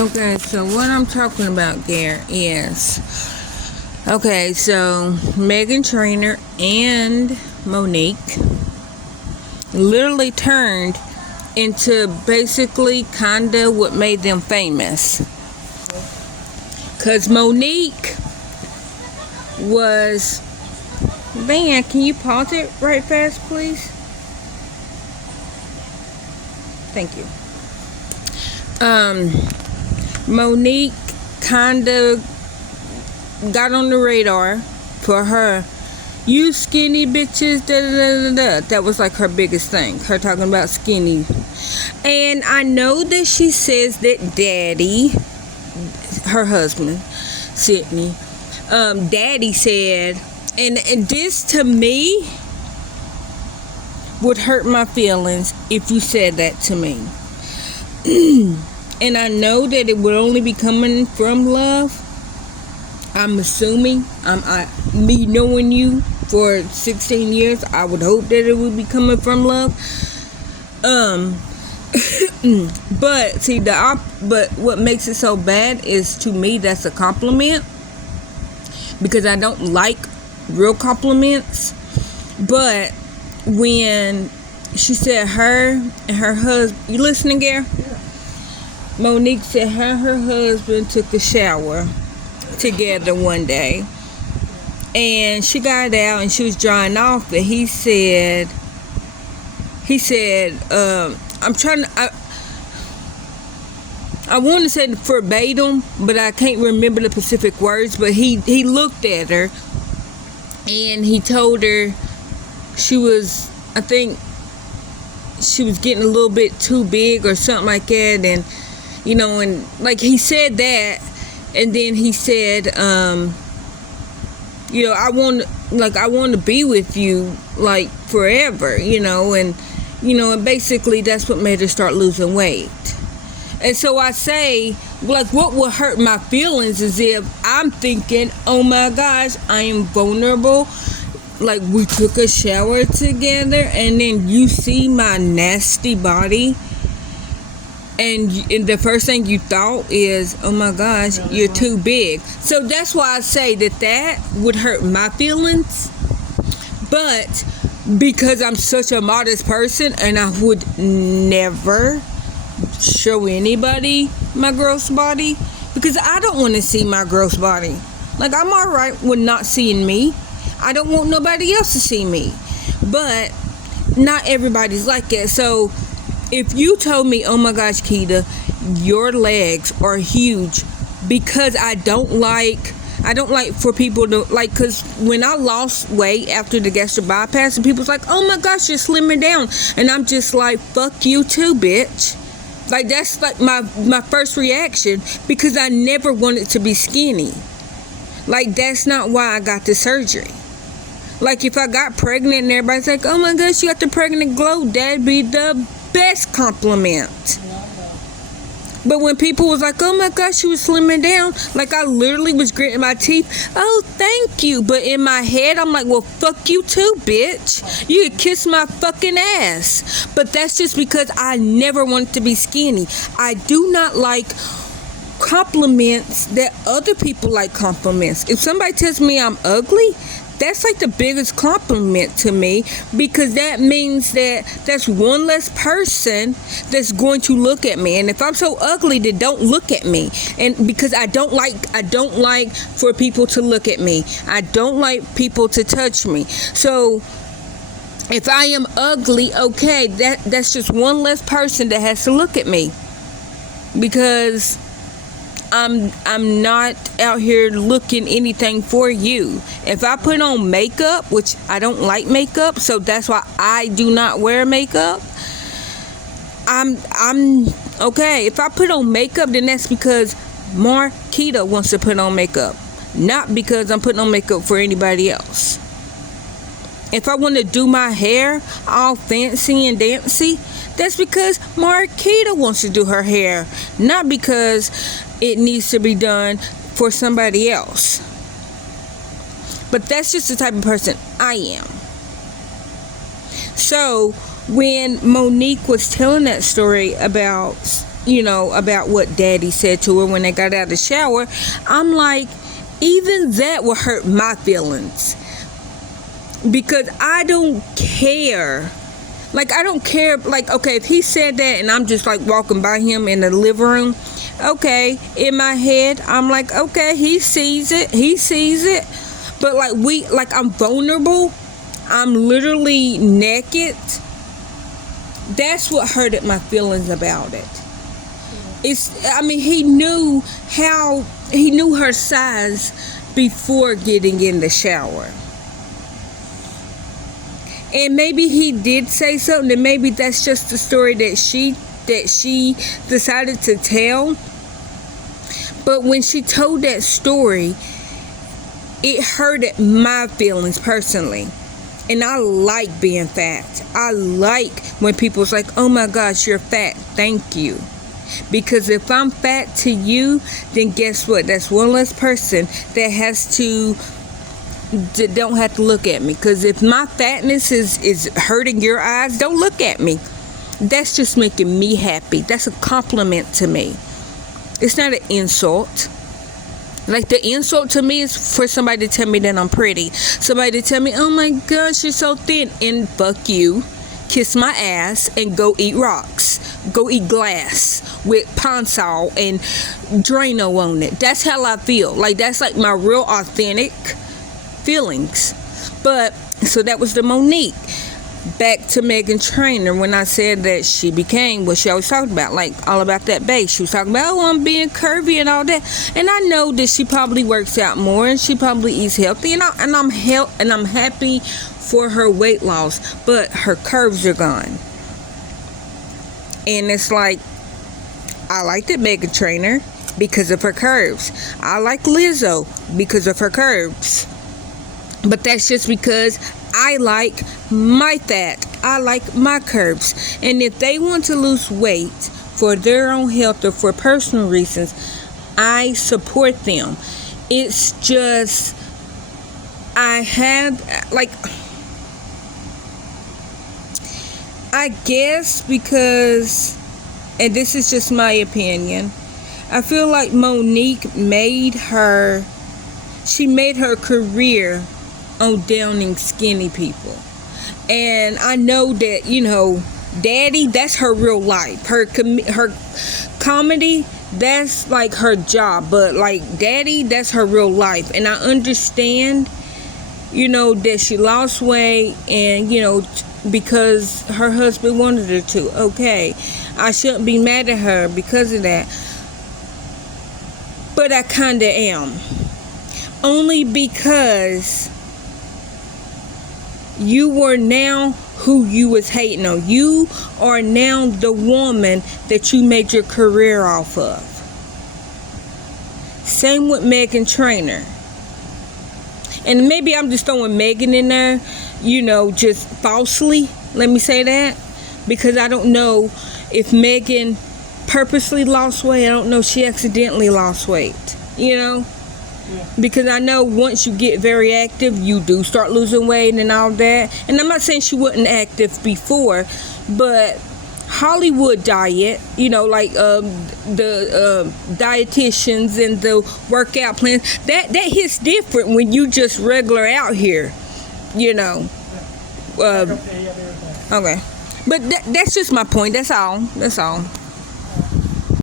Okay, so what I'm talking about there is, okay, so Meghan Trainor and Monique literally turned into basically kinda what made them famous. Cause Monique was, man, can you pause it right fast, please? Thank you. Monique kinda got on the radar for her. You skinny bitches, da da da da. That was like her biggest thing. Her talking about skinny. And I know that she says that Daddy, her husband, Sydney, Daddy said, and this to me would hurt my feelings if you said that to me. And I know that it would only be coming from love. I'm assuming, me knowing you for 16 years, I would hope that it would be coming from love. But see, but what makes it so bad is, to me, that's a compliment, because I don't like real compliments. But when she said her and her husband, you listening, Gare? Yeah. Monique said her and her husband took a shower together one day, and she got out and she was drying off, and he said, I'm trying to, I want to say verbatim, but I can't remember the specific words, but he looked at her and he told her she was, I think she was getting a little bit too big or something like that, and you know, and like he said that, and then he said, you know, I want to be with you like forever, you know, and basically that's what made her start losing weight. And so I say, like, what would hurt my feelings is if I'm thinking, oh my gosh, I am vulnerable. Like, we took a shower together, and then you see my nasty body, and the first thing you thought is, oh my gosh, you're too big. So that's why I say that would hurt my feelings. But because I'm such a modest person, and I would never show anybody my gross body, because I don't want to see my gross body. Like, I'm alright with not seeing me. I don't want nobody else to see me. But not everybody's like that. So if you told me, oh my gosh, Keita, your legs are huge, because I don't like for people to, like, because when I lost weight after the gastric bypass, and people's like, oh my gosh, you're slimming down, and I'm just like, fuck you too, bitch. Like, that's like my first reaction, because I never wanted to be skinny. Like, that's not why I got the surgery. Like, if I got pregnant and everybody's like, oh my gosh, you got the pregnant glow, that'd be the best compliment. But when people was like, oh my gosh, you was slimming down, like, I literally was gritting my teeth. Oh, thank you. But in my head, I'm like, well, fuck you too, bitch. You could kiss my fucking ass. But that's just because I never wanted to be skinny. I do not like compliments that other people like compliments. If somebody tells me I'm ugly, that's like the biggest compliment to me, because that means that that's one less person that's going to look at me. And if I'm so ugly, then don't look at me. And because I don't like for people to look at me. I don't like people to touch me. So if I am ugly, okay, that's just one less person that has to look at me, because I'm not out here looking anything for you. If I put on makeup, which I don't like makeup, so that's why I do not wear makeup. I'm okay. If I put on makeup, then that's because Marquita wants to put on makeup, not because I'm putting on makeup for anybody else. If I want to do my hair all fancy and dancy, that's because Marquita wants to do her hair, not because it needs to be done for somebody else. But that's just the type of person I am. So when Monique was telling that story about about what Daddy said to her when they got out of the shower, I'm like, even that will hurt my feelings. Because I don't care. Like, I don't care. Like, okay, if he said that and I'm just like walking by him in the living room, okay, in my head, I'm like, okay, he sees it. But like I'm vulnerable. I'm literally naked. That's what hurted my feelings about it. He knew her size before getting in the shower. And maybe he did say something, and maybe that's just the story that she decided to tell. But when she told that story, it hurted my feelings personally. And I like being fat. I like when people's like, oh my gosh, you're fat. Thank you. Because if I'm fat to you, then guess what? That's one less person that don't have to look at me. Because if my fatness is hurting your eyes, don't look at me. That's just making me happy. That's a compliment to me. It's not an insult. Like, the insult to me is for somebody to tell me that I'm pretty. Somebody to tell me, oh my gosh, you're so thin. And fuck you. Kiss my ass and go eat rocks. Go eat glass with Ponsol and Drano on it. That's how I feel. Like, that's like my real authentic feelings. But so that was the Monique. Back to Meghan Trainor, when I said that she became what she always talked about, like all about that base. She was talking about, oh, I'm being curvy and all that. And I know that she probably works out more and she probably eats healthy, and I'm happy for her weight loss, but her curves are gone. And it's like, I liked it, Meghan Trainor, because of her curves. I like Lizzo because of her curves. But that's just because I like my fat. I like my curves. And if they want to lose weight for their own health or for personal reasons, I support them. It's just, I guess because, and this is just my opinion, I feel like Monique made her career on downing skinny people. And I know that, Daddy, that's her real life. Her comedy, that's like her job. But like Daddy, that's her real life. And I understand, that she lost weight and, because her husband wanted her to. Okay, I shouldn't be mad at her because of that. But I kinda am. Only because you were now who you was hating on. You are now the woman that you made your career off of. Same with Meghan Trainor. And maybe I'm just throwing Meghan in there, just falsely. Let me say that. Because I don't know if Meghan purposely lost weight. I don't know if she accidentally lost weight. Yeah. Because I know once you get very active, you do start losing weight and all that. And I'm not saying she wasn't active before, but Hollywood diet, like the dietitians and the workout plans, that hits different when you just regular out here, Okay. But that's just my point. That's all.